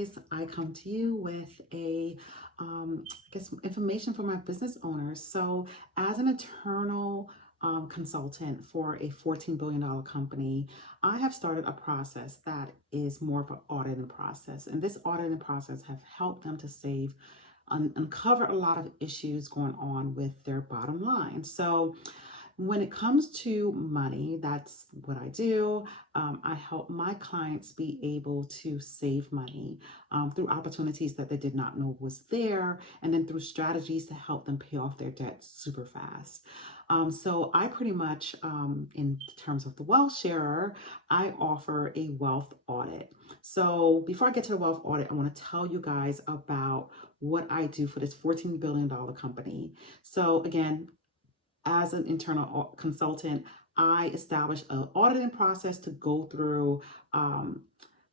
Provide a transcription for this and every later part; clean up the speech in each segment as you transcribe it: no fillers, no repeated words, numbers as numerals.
guys, I come to you with I guess information for my business owners. So as an internal consultant for a $14 billion company, I have started a process that is more of an auditing process. And this auditing process have helped them to save, uncover a lot of issues going on with their bottom line. So when it comes to money, that's what I do. I help my clients be able to save money through opportunities that they did not know was there, and then through strategies to help them pay off their debt super fast. So I pretty much, in terms of the wealth sharer, I offer a wealth audit. So before I get to the wealth audit, I want to tell you guys about what I do for this $14 billion company. So again, as an internal consultant, I established an auditing process to go through,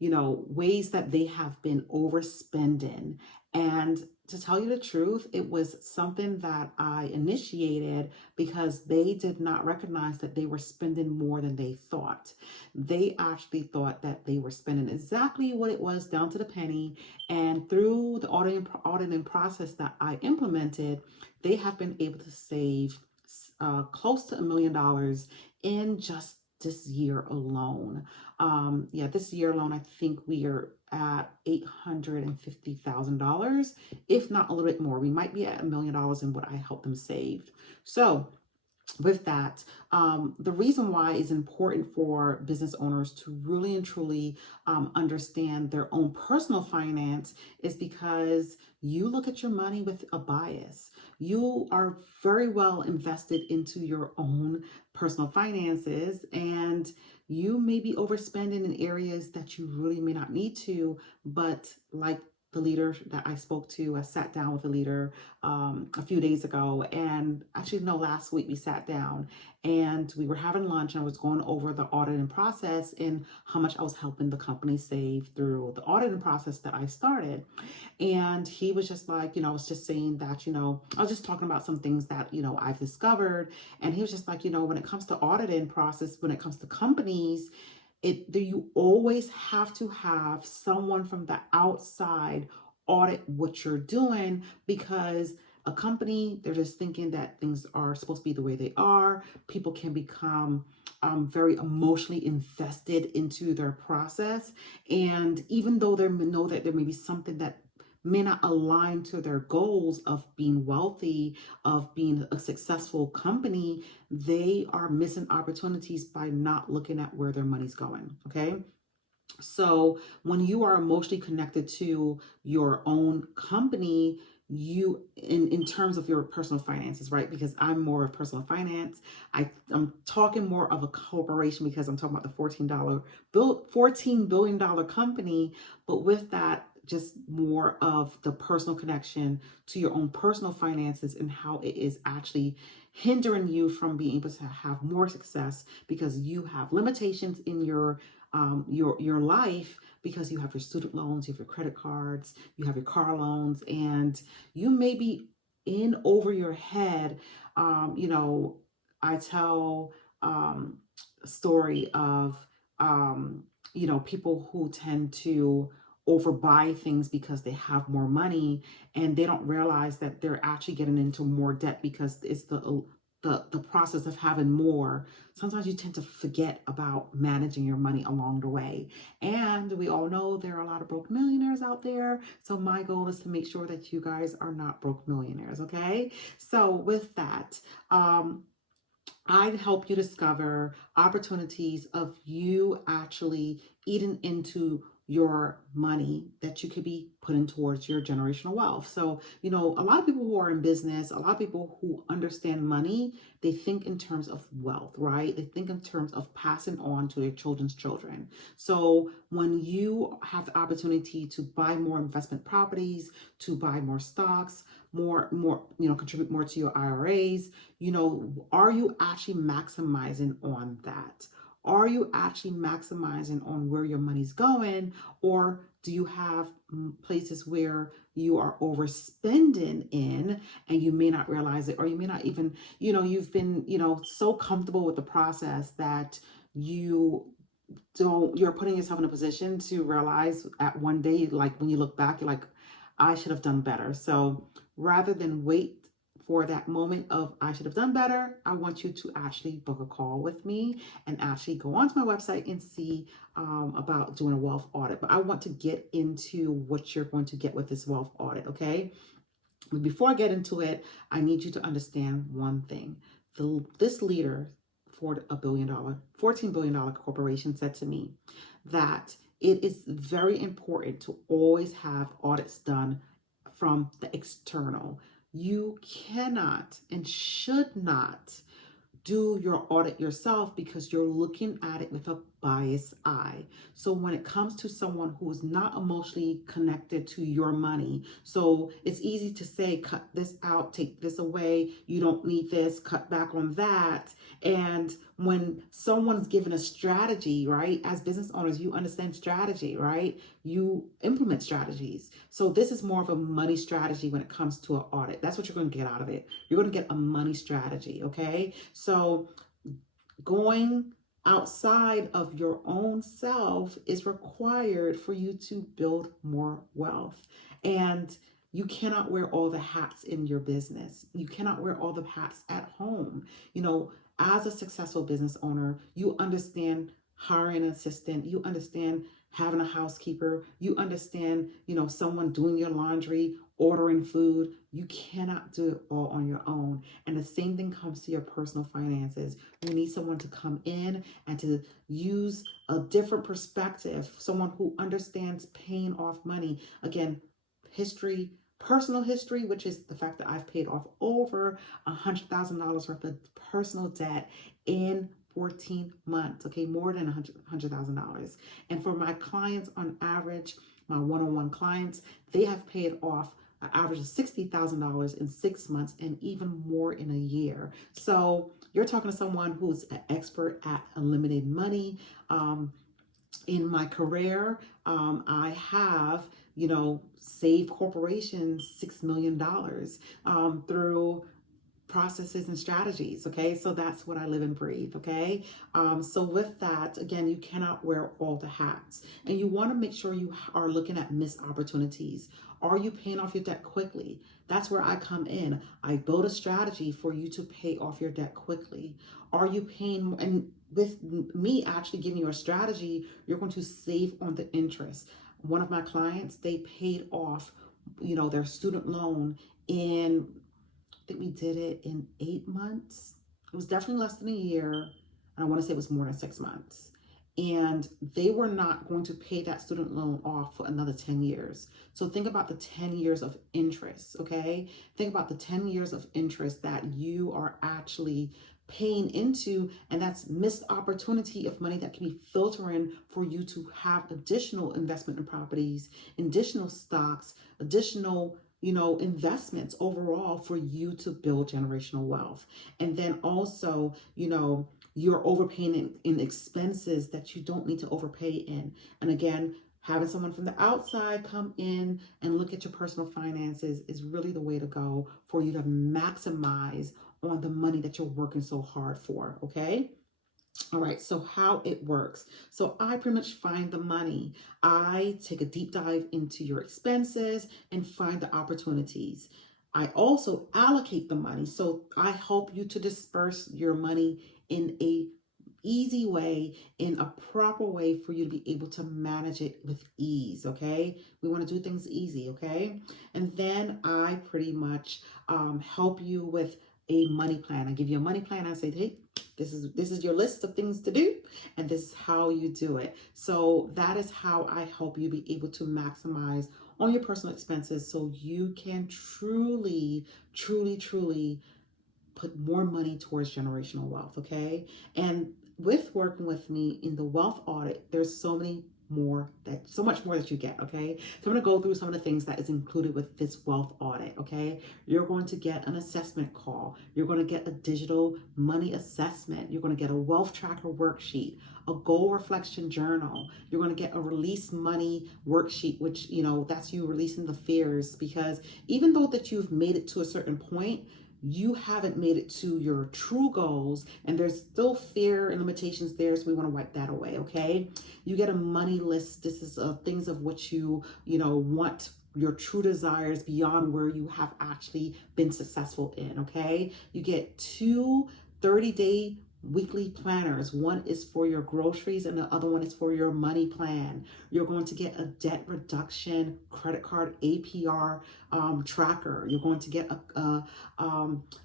ways that they have been overspending. And to tell you the truth, it was something that I initiated because they did not recognize that they were spending more than they thought. They actually thought that they were spending exactly what it was down to the penny. And through the auditing process that I implemented, they have been able to save close to $1 million in just this year alone. This year alone, I think we are at $850,000, if not a little bit more. We might be at $1 million in what I helped them save. So with that, the reason why it's important for business owners to really and truly understand their own personal finance is because you look at your money with a bias. You are very well invested into your own personal finances, and you may be overspending in areas that you really may not need to, but like the leader that I spoke to, I sat down with a leader a few days ago, and actually no, last week we sat down and we were having lunch, and I was going over the auditing process and how much I was helping the company save through the auditing process that I started. And he was just like, I was just saying that, I was just talking about some things that, I've discovered. And he was just like, when it comes to auditing process, when it comes to companies, you always have to have someone from the outside audit what you're doing, because a company, they're just thinking that things are supposed to be the way they are. People can become very emotionally invested into their process. And even though they know that there may be something that may not align to their goals of being wealthy, of being a successful company, they are missing opportunities by not looking at where their money's going. Okay. So when you are emotionally connected to your own company, you in terms of your personal finances, right? Because I'm more of personal finance. I'm talking more of a corporation because I'm talking about the $14 billion company. But with that, just more of the personal connection to your own personal finances and how it is actually hindering you from being able to have more success because you have limitations in your life, because you have your student loans, you have your credit cards, you have your car loans, and you may be in over your head. I tell a story of people who tend to overbuy things because they have more money, and they don't realize that they're actually getting into more debt because it's the process of having more. Sometimes you tend to forget about managing your money along the way. And we all know there are a lot of broke millionaires out there. So my goal is to make sure that you guys are not broke millionaires, okay? So with that, I'd help you discover opportunities of you actually eating into your money that you could be putting towards your generational wealth. So, a lot of people who are in business, a lot of people who understand money, they think in terms of wealth, right? They think in terms of passing on to their children's children. So when you have the opportunity to buy more investment properties, to buy more stocks, more, contribute more to your IRAs, are you actually maximizing on that? Are you actually maximizing on where your money's going? Or do you have places where you are overspending in and you may not realize it, or you may not even, you've been, so comfortable with the process that you you're putting yourself in a position to realize at one day, like when you look back, you're like, I should have done better. So rather than wait for that moment of I should have done better, I want you to actually book a call with me and actually go onto my website and see about doing a wealth audit. But I want to get into what you're going to get with this wealth audit, okay? But before I get into it, I need you to understand one thing. This leader for a $14 billion corporation said to me that it is very important to always have audits done from the external. You cannot and should not do your audit yourself because you're looking at it with a biased eye. So when it comes to someone who is not emotionally connected to your money, so it's easy to say, cut this out, take this away, you don't need this, cut back on that. And when someone's given a strategy, right, as business owners, you understand strategy, right? You implement strategies. So this is more of a money strategy when it comes to an audit. That's what you're going to get out of it. You're going to get a money strategy, okay? So going outside of your own self is required for you to build more wealth. And you cannot wear all the hats in your business. You cannot wear all the hats at home. You know, as a successful business owner, you understand hiring an assistant, you understand having a housekeeper, you understand, someone doing your laundry, ordering food. You cannot do it all on your own. And the same thing comes to your personal finances. You need someone to come in and to use a different perspective, someone who understands paying off money. Again, history, personal history, which is the fact that I've paid off over $100,000 worth of personal debt in 14 months, okay, more than $100,000. And for my clients on average, my one-on-one clients, they have paid off an average of $60,000 in 6 months and even more in a year. So you're talking to someone who's an expert at eliminating money. In my career, I have, saved corporations $6 million through processes and strategies. Okay, so that's what I live and breathe. Okay, so with that, again, you cannot wear all the hats, and you want to make sure you are looking at missed opportunities. Are you paying off your debt quickly? That's where I come in. I build a strategy for you to pay off your debt quickly. Are you paying? And with me actually giving you a strategy, you're going to save on the interest. One of my clients, they paid off, their student loan in, I think we did it in 8 months. It was definitely less than a year. I want to say it was more than 6 months. And they were not going to pay that student loan off for another 10 years. So think about the 10 years of interest, okay? Think about the 10 years of interest that you are actually paying into, and that's missed opportunity of money that can be filtering for you to have additional investment in properties, additional stocks, additional investments overall for you to build generational wealth. And then also, you're overpaying in expenses that you don't need to overpay in. And again, having someone from the outside come in and look at your personal finances is really the way to go for you to maximize on the money that you're working so hard for, okay? All right, so how it works. So I pretty much find the money. I take a deep dive into your expenses and find the opportunities. I also allocate the money. So I help you to disperse your money in a easy way, in a proper way for you to be able to manage it with ease, okay? We want to do things easy, okay? And then I pretty much help you with a money plan. I give you a money plan. I say, hey, this is your list of things to do, and this is how you do it. So that is how I help you be able to maximize on your personal expenses so you can truly, truly, truly put more money towards generational wealth, okay? And with working with me in the wealth audit, there's so much more that you get, okay? So I'm going to go through some of the things that is included with this wealth audit, okay? You're going to get an assessment call. You're going to get a digital money assessment. You're going to get a wealth tracker worksheet, a goal reflection journal. You're going to get a release money worksheet, which, that's you releasing the fears, because even though that you've made it to a certain point, you haven't made it to your true goals and there's still fear and limitations there, so we want to wipe that away. Okay, you get a money list. This is things of what you know want, your true desires beyond where you have actually been successful in. Okay, you get two 30-day weekly planners. One is for your groceries and the other one is for your money plan. You're going to get a debt reduction credit card APR tracker. You're going to get a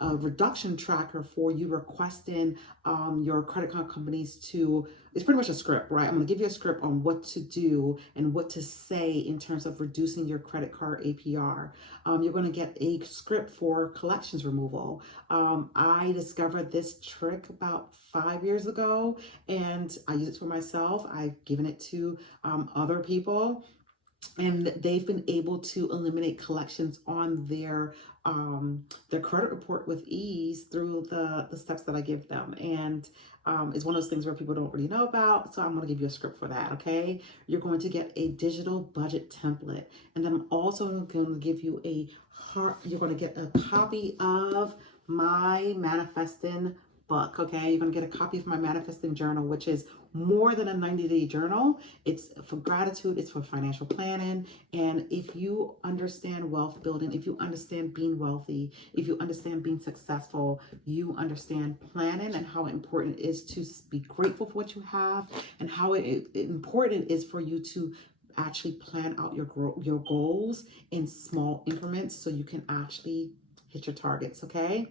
reduction tracker for you requesting your credit card companies to, it's pretty much a script, right? I'm going to give you a script on what to do and what to say in terms of reducing your credit card APR. You're going to get a script for collections removal. I discovered this trick about 5 years ago and I use it for myself. I've given it to other people and they've been able to eliminate collections on their credit report with ease through the steps that I give them. And it's one of those things where people don't really know about, so I'm going to give you a script for that. Okay, you're going to get a digital budget template, and then I'm also going to give you you're going to get a copy of my manifesting book. Okay, you're going to get a copy of my manifesting journal, which is more than a 90-day journal. It's for gratitude, it's for financial planning. And if you understand wealth building, if you understand being wealthy, if you understand being successful, you understand planning and how important it is to be grateful for what you have, and how important it is for you to actually plan out your goals in small increments so you can actually hit your targets. Okay,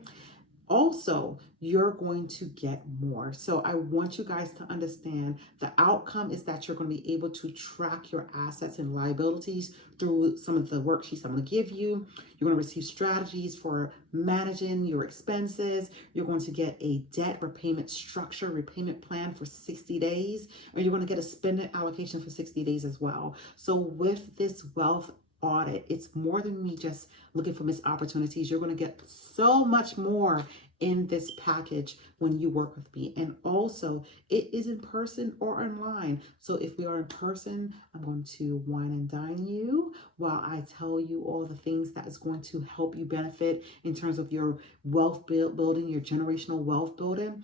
also, you're going to get more. So I want you guys to understand the outcome is that you're going to be able to track your assets and liabilities through some of the worksheets I'm going to give you. You're going to receive strategies for managing your expenses. You're going to get a debt repayment structure, repayment plan for 60 days, and you're going to get a spending allocation for 60 days as well. So with this wealth audit, it's more than me just looking for missed opportunities. You're going to get so much more in this package when you work with me. And also, it is in person or online. So if we are in person, I'm going to wine and dine you while I tell you all the things that is going to help you benefit in terms of your wealth building, your generational wealth building.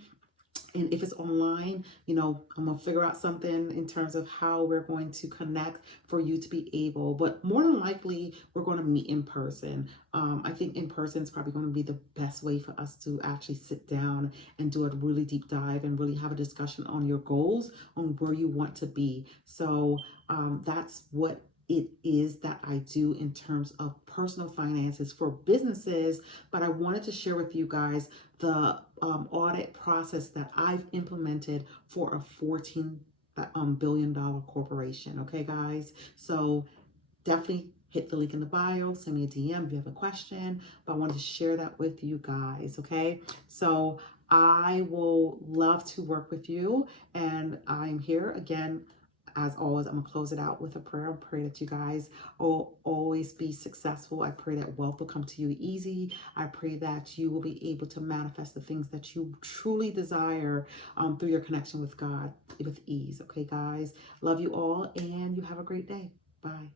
And if it's online, you know, I'm going to figure out something in terms of how we're going to connect for you to be able, but more than likely, we're going to meet in person. I think in person is probably going to be the best way for us to actually sit down and do a really deep dive and really have a discussion on your goals, on where you want to be. So that's what it is that I do in terms of personal finances for businesses. But I wanted to share with you guys the audit process that I've implemented for a $14 billion corporation. Okay, guys. So definitely hit the link in the bio, send me a DM if you have a question, but I wanted to share that with you guys. Okay, so I will love to work with you, and I'm here again. As always, I'm gonna close it out with a prayer. I pray that you guys will always be successful. I pray that wealth will come to you easy. I pray that you will be able to manifest the things that you truly desire through your connection with God with ease. Okay, guys, love you all, and you have a great day. Bye.